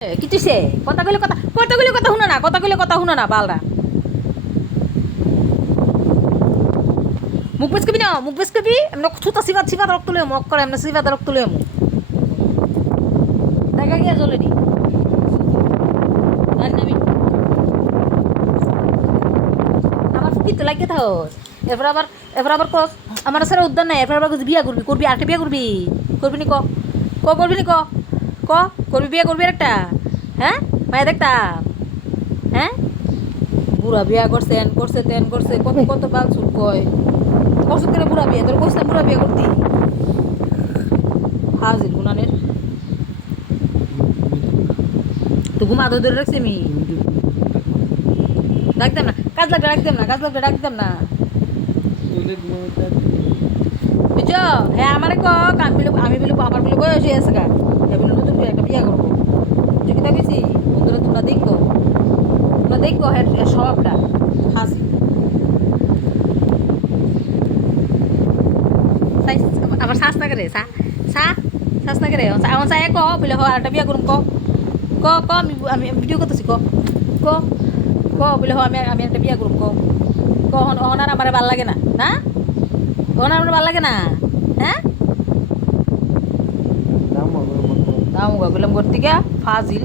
কি তুইছে কথা শুনো না বালরা মুখ বেশ কবি না মুখ বেশ কবি এমন ছুতা সিবা রক্ত তুলে মক করে এমন সিবা রক্ত তুলে মু দেখা গিয়া জ্বলে দি আর নামি আমার ফুকি তো লাগে থাও এবার আবার কস আমার সারা উদ্যান নাই এবার আবার বিয়া করবি আরেকটা বিয়া করবি নি করবি নি করবি বিয়া করবি একটা হ্যাঁ মায়া দেখতা হ্যাঁ বুড়া বিয়া করছে তেন করছে কত কত বাল চুল কয় করছে করে বুড়া বিয়া তোর কইছিলাম বুড়া বিয়া করতি হাজির গুনানের তো ঘুমা ধরে রাখছি আমি ডাকতাম না কাজ লাগবে ডাকতাম না বুঝছো হ্যাঁ আমারে কক আমি বলি আমার বলে বয়স হয়ে আছে গা বলে নতুন করে একটা বিয়া করবো যদি দেখেছি বন্ধুরা তোমরা দেখো হ্যাঁ স্বভাবটা হাসি আবার শ্বাস না করে শ্বাস না করে আমার চাই ক বলে হ একটা বিয়া করুন ক আমি ভিডিও করতেছি ক বলে হ আমি একটা বিয়া করুন ক হনার আমার ভাল লাগে না হনার আমার ভাল লাগে না হ্যাঁ দাম বললাম করতে গা ফাজিল